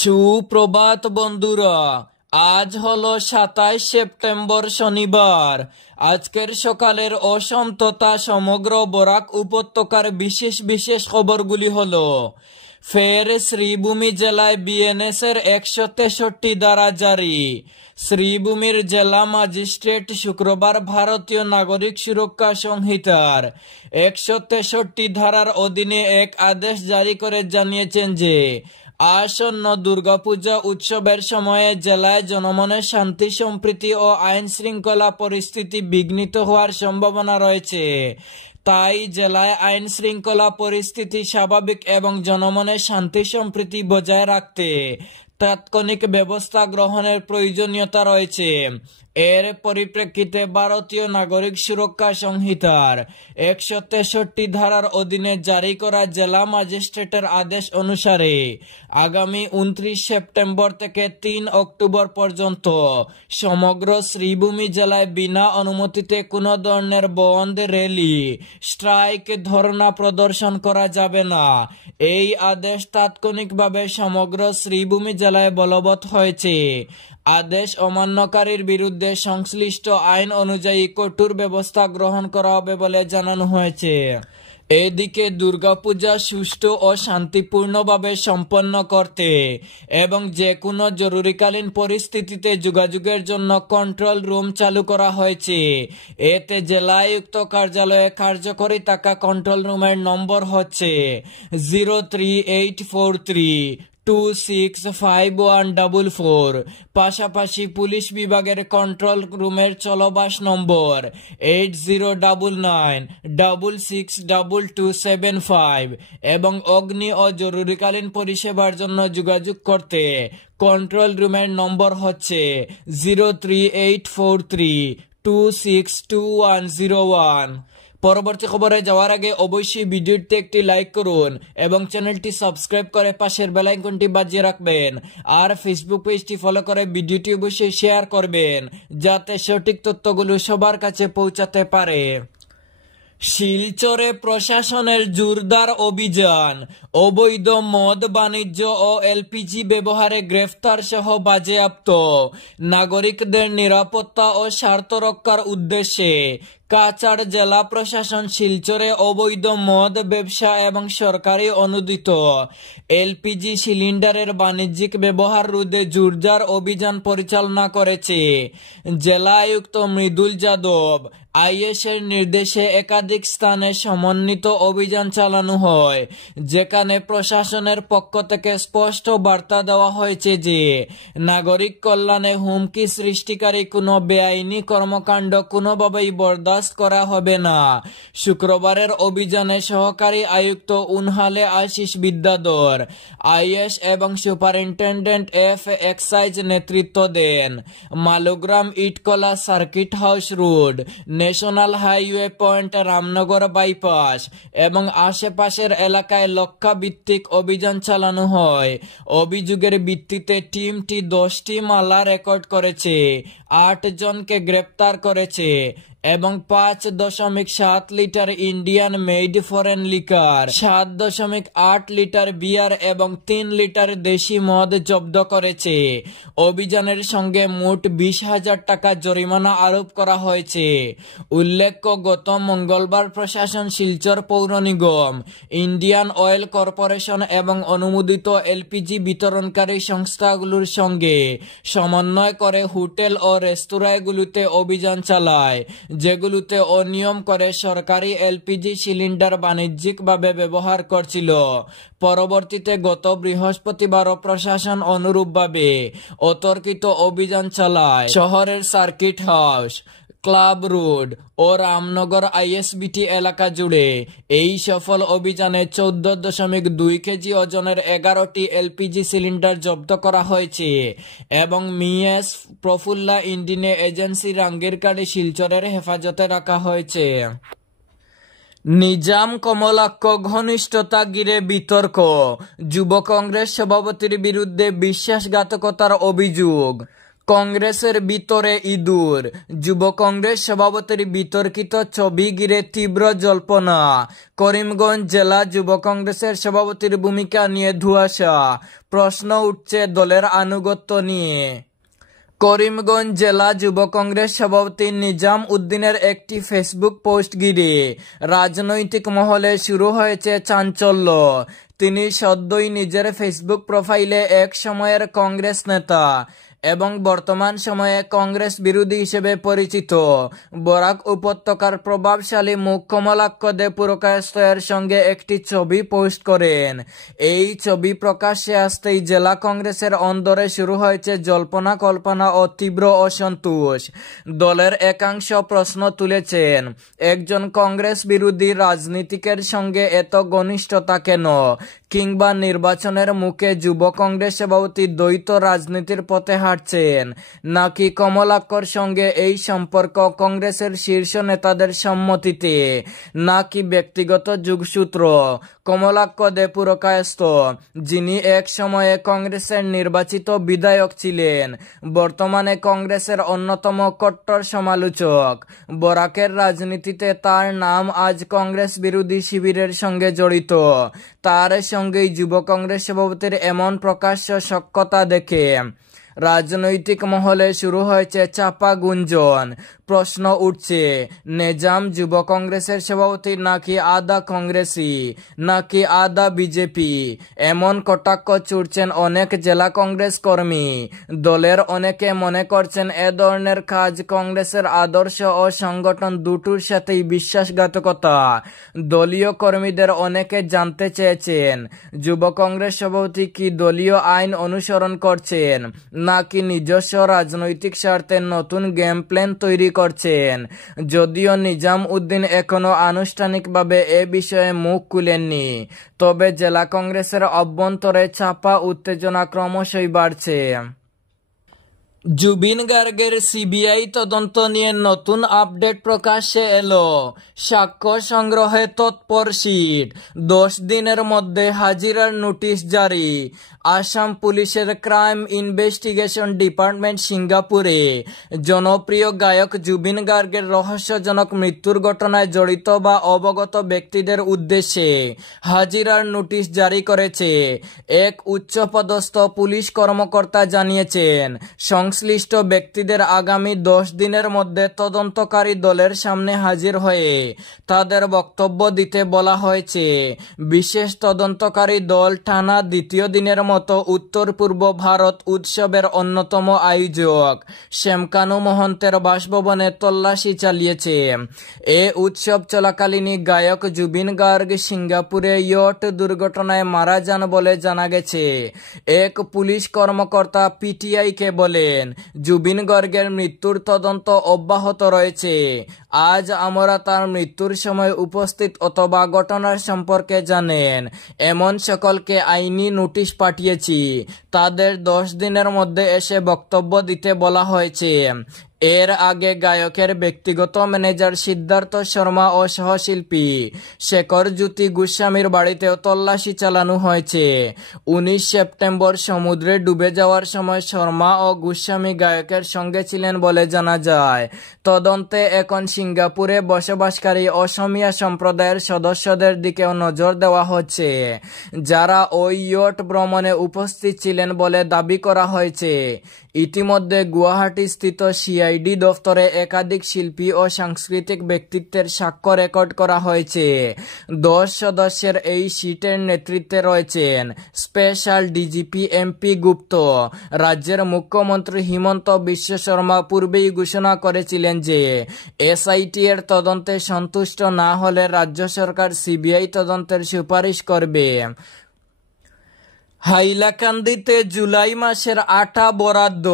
সুপ্রভাত বন্ধুরা, আজ হলো 27 সেপ্টেম্বর শনিবার। আজকের সকালের অসম তথা সমগ্র বরাক উপত্যকার বিশেষ বিশেষ খবরগুলি হলো: ফের শ্রীভূমি জেলায় বিএনএসের 163 ধারা জারি। শ্রীভূমির জেলা ম্যাজিস্ট্রেট শুক্রবার ভারতীয় নাগরিক সুরক্ষা সংহিতার 163 ধারার অধীনে এক আদেশ জারি করে জানিয়েছেন যে আসন্ন দুর্গাপূজা উৎসবের সময়ে জেলায় জনমনে শান্তি সম্প্রীতি ও আইন শৃঙ্খলা পরিস্থিতি বিঘ্নিত হওয়ার সম্ভাবনা রয়েছে। তাই জেলায় আইন শৃঙ্খলা পরিস্থিতি স্বাভাবিক এবং জনমনে শান্তি সম্প্রীতি বজায় রাখতে তাৎক্ষণিক ব্যবস্থা গ্রহণের প্রয়োজনীয়তা রয়েছে। এর পরিপ্রেক্ষিতে ভারতীয় নাগরিক সুরক্ষা সংহিতার 163 ধারার অধীনে জারি করা জেলা ম্যাজিস্ট্রেটের আদেশ অনুসারে আগামী 29 সেপ্টেম্বর থেকে 3 অক্টোবর পর্যন্ত সমগ্র শ্রীভূমি জেলায় বিনা অনুমতিতে কোনো ধরনের বন্ধ, র্যালি, স্ট্রাইক, ধর্ণা প্রদর্শন করা যাবে না। এই আদেশ তাৎক্ষণিকভাবে সমগ্র শ্রীভূমি জেলায় বলবৎ হয়েছে। আদেশ অমান্যকারীর বিরুদ্ধে সংশ্লিষ্ট আইন অনুযায়ী কঠোর ব্যবস্থা গ্রহণ করা হবে বলে জানানো হয়েছে। এদিকে দুর্গাপূজা সুষ্ঠু ও শান্তিপূর্ণভাবে সম্পন্ন করতে এবং যে কোনো জরুরিকালীন পরিস্থিতিতে যোগাযোগের জন্য কন্ট্রোল রুম চালু করা হয়েছে। এতে জেলা আয়ুক্ত কার্যালয়ে কার্যকরী থাকা কন্ট্রোল রুমের নম্বর হচ্ছে 03843265144। পাশাপাশি পুলিশ বিভাগের কন্ট্রোল রুমের চলবাস নম্বর 8099662275 এবং অগ্নি ও জরুরিকালীন পরিষেবার জন্য যোগাযোগ করতে কন্ট্রোল রুমের নম্বর হচ্ছে 03843262101। পরবর্তী খবরে যাওয়ার আগে অবশ্যই ভিডিওতে একটি লাইক করুন এবং চ্যানেলটি সাবস্ক্রাইব করে পাশের বেল আইকনটি বাজিয়ে রাখবেন। আর ফেসবুক পেজটি ফলো করে ভিডিওটি অবশ্যই শেয়ার করবেন যাতে সঠিক তথ্যগুলো সবার কাছে পৌঁছাতে পারে। শিলচরে প্রশাসনের জোরদার অভিযান, অবৈধ মদ বাণিজ্য ও এলপিজি ব্যবহারে গ্রেফতার সহ বাজেয়াপ্ত। নাগরিকদের নিরাপত্তা ও স্বার্থ রক্ষার উদ্দেশ্যে কাছাড় জেলা প্রশাসন শিলচরে অবৈধ মদ ব্যবসা এবং সরকারি অনুমোদিত এলপিজি সিলিন্ডারের বাণিজ্যিক ব্যবহার রোধে জোরদার অভিযান পরিচালনা করেছে। জেলা আয়ুক্ত মৃদুল যাদব আইএস এর নির্দেশে একাধিক স্থানে সমন্বিত অভিযান চালানো হয়, যেখানে প্রশাসনের পক্ষ থেকে স্পষ্ট বার্তা দেওয়া হয়েছে যে নাগরিক কল্যাণে হুমকি সৃষ্টিকারী কোনো বেআইনি কর্মকাণ্ড কোনোভাবেই বরদাস্ত করা হবে না। শুক্রবারের অভিযানে সহকারী আয়ুক্ত উনহালে আশিস বিদ্যাধর আইএস এবং সুপারিনটেন্ডেন্ট এফ এক্সাইজ নেতৃত্ব দেন। Malugram Itkala circuit house road, national highway point, Ramnagar bypass এবং আশেপাশের এলাকায় লক্ষ্যভিত্তিক অভিযান চালানো হয়। অভিযোগের ভিত্তিতে টিমটি 10টি মামলা রেকর্ড করেছে, 8 জনকে গ্রেপ্তার করেছে এবং 5.7 litre Indian made foreign liquor, 7.8 litre beer এবং 3 লিটার দেশি মদ জব্দ করেছে। অভিযানের সঙ্গে মোট 20,000 টাকা জরিমানা আরোপ করা হয়েছে। উল্লেখ্য, গত মঙ্গলবার প্রশাসন শিলচর পৌর নিগম, ইন্ডিয়ান অয়েল কর্পোরেশন এবং অনুমোদিত এলপিজি বিতরণকারী সংস্থাগুলোর সঙ্গে সমন্বয় করে হোটেল ও রেস্তোরাঁগুলোতে অভিযান চালায়, যেগুলোতে অনিয়ম করে সরকারি এলপিজি সিলিন্ডার বাণিজ্যিকভাবে ব্যবহার করছিল। পরবর্তীতে গত বৃহস্পতিবারও প্রশাসন অনুরূপভাবে অতর্কিত অভিযান চালায় শহরের সার্কিট হাউস, ক্লাব রোড ও রামনগর আইএসবিটি এলাকা জুড়ে। এই সফল অভিযানে 14.2 কেজি ওজনের 11টি এলপিজি সিলিন্ডার জব্দ করা হয়েছে এবং মিএস প্রফুল্লা ইন্ডিনে এজেন্সি রাঙ্গিরকাড়ি শিলচরের হেফাজতে রাখা হয়েছে। নিজাম কমলাক্ষ ঘনিষ্ঠতা ঘিরে বিতর্ক, যুব কংগ্রেস সভাপতির বিরুদ্ধে বিশ্বাসঘাতকতার অভিযোগ। কংগ্রেসের ভিতরে ইঁদুর, যুব কংগ্রেস সভাপতির বিতর্কিত ছবি ঘিরে তীব্র জল্পনা। করিমগঞ্জ জেলা যুব কংগ্রেসের সভাপতির ভূমিকা নিয়ে ধোঁয়াশা, প্রশ্ন উঠছে দলের আনুগত্য নিয়ে। করিমগঞ্জ জেলা যুব কংগ্রেস সভাপতি নিজাম উদ্দিনের একটি ফেসবুক পোস্ট ঘিরে রাজনৈতিক মহলে শুরু হয়েছে চাঞ্চল্য। তিনি সদ্যই নিজের ফেসবুক প্রোফাইলে এক সময়ের কংগ্রেস নেতা এবং বর্তমান সময়ে কংগ্রেস বিরোধী হিসেবে পরিচিত বরাক উপত্যকার প্রভাবশালী মুখ কমলাক্ষ দে পুরকায়স্থের সঙ্গে একটি ছবি পোস্ট করেন। এই ছবি প্রকাশ্যে আসতেই জেলা কংগ্রেসের অন্দরে শুরু হয়েছে জল্পনা কল্পনা ও তীব্র অসন্তোষ। দলের একাংশ প্রশ্ন তুলেছেন, একজন কংগ্রেস বিরোধী রাজনীতিকের সঙ্গে এত ঘনিষ্ঠতা কেন, কিংবা নির্বাচনের মুখে যুব কংগ্রেস সভাপতি দ্বৈত রাজনীতির পথে হাঁটছেন, নাকি কমলাক্ষর সঙ্গে এই সম্পর্ক কংগ্রেসের শীর্ষ নেতাদের সম্মতিতে, নাকি ব্যক্তিগত যোগসূত্র। কমলাক্ষ দে পুরকায়স্থ, যিনি এক সময়ে কংগ্রেসের নির্বাচিত বিধায়ক ছিলেন, বর্তমানে কংগ্রেসের অন্যতম কট্টর সমালোচক। বরাকের রাজনীতিতে তার নাম আজ কংগ্রেস বিরোধী শিবিরের সঙ্গে জড়িত। তার সঙ্গেই যুব কংগ্রেস সভাপতির এমন প্রকাশ্য সখ্যতা দেখে রাজনৈতিক মহলে শুরু হয়েছে চাপা গুঞ্জন। প্রশ্ন উঠছে, নিজাম যুব কংগ্রেসের সভাপতি নাকি আধা কংগ্রেসি, নাকি আধা বিজেপি, এমন কটাক্ষ ছুড়ছেন অনেক জেলা কংগ্রেস কর্মী। দলের অনেকে মনে করছেন এ ধরনের কাজ কংগ্রেসের আদর্শ ও সংগঠন দুটোর সাথেই বিশ্বাসঘাতকতা। দলীয় কর্মীদের অনেকে জানতে চেয়েছেন, যুব কংগ্রেস সভাপতি কি দলীয় আইন অনুসরণ করছেন, নাকি নিজস্ব রাজনৈতিক স্বার্থে নতুন গেম প্ল্যান তৈরি করছেন। যদিও নিজাম উদ্দিন এখনো আনুষ্ঠানিকভাবে এ বিষয়ে মুখ খুলেননি, তবে জেলা কংগ্রেসের অভ্যন্তরে চাপা উত্তেজনা ক্রমশই বাড়ছে। জুবিন গার্গের সিবিআই তদন্ত নিয়ে নতুন আপডেট প্রকাশ্যে এলো। সাক্ষ্য সংগ্রহে তৎপর সিট, 10 দিনের মধ্যে হাজিরার নোটিশ জারি। আসাম পুলিশের ক্রাইম ইনভেস্টিগেশন ডিপার্টমেন্ট সিঙ্গাপুরে জনপ্রিয় গায়ক জুবিন গার্গের রহস্যজনক মৃত্যুর ঘটনায় জড়িত বা অবগত ব্যক্তিদের উদ্দেশ্যে হাজিরার নোটিশ জারি করেছে। এক উচ্চপদস্থ পুলিশ কর্মকর্তা জানিয়েছেন, সংশ্লিষ্ট ব্যক্তিদের আগামী 10 দিনের মধ্যে তদন্তকারী দলের সামনে হাজির হয়ে তাদের বক্তব্য দিতে বলা হয়েছে। বিশেষ তদন্তকারী দল টানা দ্বিতীয় দিনের মতো উত্তর পূর্ব ভারত উৎসবের অন্যতম আয়োজক শ্যামকানু মহন্তের বাসভবনে তল্লাশি চালিয়েছে। এ উৎসব চলাকালীনই গায়ক জুবিন গার্গ সিঙ্গাপুরে ইয়ট দুর্ঘটনায় মারা যান বলে জানা গেছে। এক পুলিশ কর্মকর্তা পিটিআইকে বলেন, জুবিন গার্গের মৃত্যুর তদন্ত অব্যাহত রয়েছে। আজ আমরা তার মৃত্যুর সময় উপস্থিত অথবা ঘটনার সম্পর্কে জানেন এমন সকলকে আইনি নোটিশ পাঠিয়েছি। তাদের 10 দিনের মধ্যে এসে বক্তব্য দিতে বলা হয়েছে। এর আগে গায়কের ব্যক্তিগত ম্যানেজার সিদ্ধার্থ শর্মা ও সহশিল্পী শেখর জ্যোতি গোস্বামীর বাড়িতেও তল্লাশি চালানো হয়েছে। 19 সেপ্টেম্বর সমুদ্রে ডুবে যাওয়ার সময় শর্মা ও গোস্বামী গায়কের সঙ্গে ছিলেন বলে জানা যায়। তদন্তে এখন সিঙ্গাপুরে বসবাসকারী অসমীয়া সম্প্রদায়ের সদস্যদের দিকেও নজর দেওয়া হচ্ছে, যারা ওই ইয়ট ভ্রমণে উপস্থিত ছিলেন বলে দাবি করা হয়েছে। ইতিমধ্যে গুয়াহাটি স্থিত সিআইডি দফতরে একাধিক শিল্পী ও সাংস্কৃতিক ব্যক্তিত্বের সাক্ষ্য রেকর্ড করা হয়েছে। 10 সদস্যের এই সিটের নেতৃত্বে রয়েছেন স্পেশাল ডিজিপি এমপি গুপ্ত। রাজ্যের মুখ্যমন্ত্রী হিমন্ত বিশ্ব শর্মা পূর্বেই ঘোষণা করেছিলেন যে এসআইটি এর তদন্তে সন্তুষ্ট না হলে রাজ্য সরকার সিবিআই তদন্তের সুপারিশ করবে। হাইলাকান্দিতে জুলাই মাসের আটা বরাদ্দ।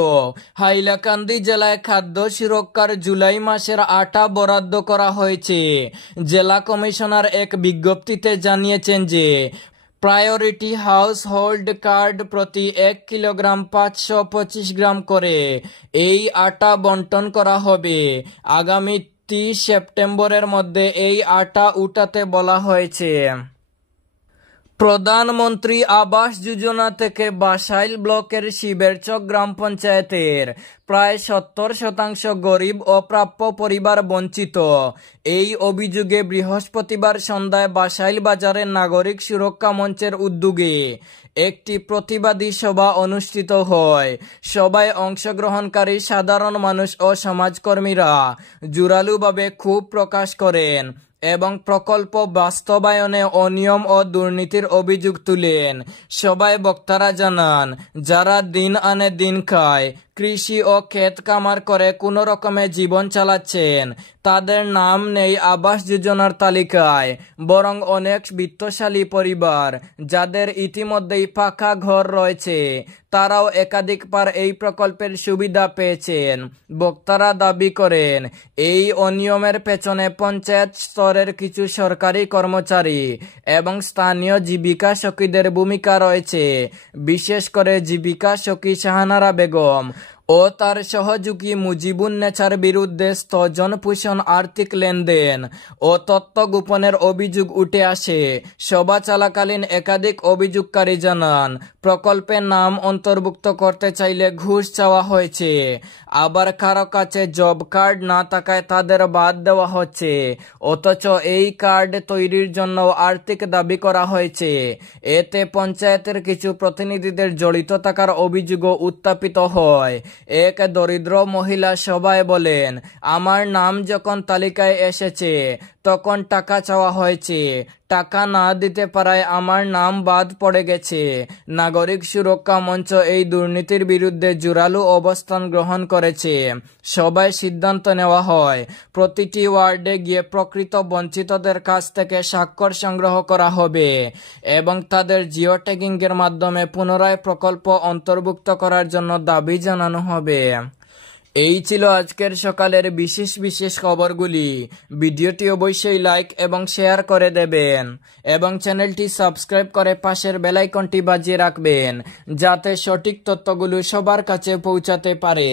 হাইলাকান্দি জেলায় খাদ্য সুরক্ষার জুলাই মাসের আটা বরাদ্দ করা হয়েছে। জেলা কমিশনার এক বিজ্ঞপ্তিতে জানিয়েছেন যে প্রায়োরিটি হাউস হোল্ড কার্ড প্রতি 1 কিলোগ্রাম 525 গ্রাম করে এই আটা বন্টন করা হবে। আগামী 30 সেপ্টেম্বরের মধ্যে এই আটা উঠাতে বলা হয়েছে। প্রধানমন্ত্রী আবাস যোজনা থেকে বাসাইল ব্লকের শিবেরচক গ্রাম পঞ্চায়েতের প্রায় 70% গরিব ও প্রাপ্য পরিবার বঞ্চিত। এই অভিযোগে বৃহস্পতিবার সন্ধ্যায় বাসাইল বাজারের নাগরিক সুরক্ষা মঞ্চের উদ্যোগে একটি প্রতিবাদী সভা অনুষ্ঠিত হয়। সভায় অংশগ্রহণকারী সাধারণ মানুষ ও সমাজকর্মীরা জোরালোভাবে ক্ষোভ প্রকাশ করেন এবং প্রকল্প বাস্তবায়নে অনিয়ম ও দুর্নীতির অভিযোগ তুলেন। সভায় বক্তারা জানান, যারা দিন আনে দিন খায়, কৃষি ও ক্ষেত কামার করে কোনো রকমে জীবন চালাচ্ছেন, তাদের নাম নেই আবাস যোজনার তালিকায়, বরং অনেক বিত্তশালী পরিবার যাদের ইতিমধ্যেই পাকা ঘর রয়েছে, তারাও একাধিকবার এই প্রকল্পের সুবিধা পেয়েছেন। বক্তারা দাবি করেন, এই অনিয়মের পেছনে পঞ্চায়েত স্তরের কিছু সরকারি কর্মচারী এবং স্থানীয় জীবিকা সখীদের ভূমিকা রয়েছে। বিশেষ করে জীবিকা সখী শাহানারা বেগম ও তার সহযোগী মুজিবুন নেছার বিরুদ্ধে স্বজন পোষণ, আর্থিক লেনদেন ও তথ্য গোপনের অভিযোগ উঠে আসে। সভা চলাকালীন একাধিক অভিযোগকারী জানান, প্রকল্পের নাম অন্তর্ভুক্ত করতে চাইলে ঘুষ চাওয়া হয়েছে, আবার কারো কাছে জব কার্ড না থাকায় তাদের বাদ দেওয়া হচ্ছে, অথচ এই কার্ড তৈরির জন্য আর্থিক দাবি করা হয়েছে। এতে পঞ্চায়েতের কিছু প্রতিনিধিদের জড়িত থাকার অভিযোগও উত্থাপিত হয়। এক দরিদ্র মহিলা সভায় বলেন, আমার নাম যখন তালিকায় এসেছে তখন টাকা চাওয়া হয়েছে, টাকা না দিতে পারায় আমার নাম বাদ পড়ে গেছে। নাগরিক সুরক্ষা মঞ্চ এই দুর্নীতির বিরুদ্ধে জোরালো অবস্থান গ্রহণ করেছে। সবাই সিদ্ধান্ত নেওয়া হয়, প্রতিটি ওয়ার্ডে গিয়ে প্রকৃত বঞ্চিতদের কাছ থেকে স্বাক্ষর সংগ্রহ করা হবে এবং তাদের জিও ট্যাগিংয়ের মাধ্যমে পুনরায় প্রকল্প অন্তর্ভুক্ত করার জন্য দাবি জানানো হবে। এই ছিল আজকের সকালের বিশেষ খবরগুলি। ভিডিওটি অবশ্যই লাইক এবং শেয়ার করে দেবেন এবং চ্যানেলটি সাবস্ক্রাইব করে পাশের বেল আইকনটি বাজিয়ে রাখবেন, যাতে সঠিক তথ্যগুলো সবার কাছে পৌঁছাতে পারে।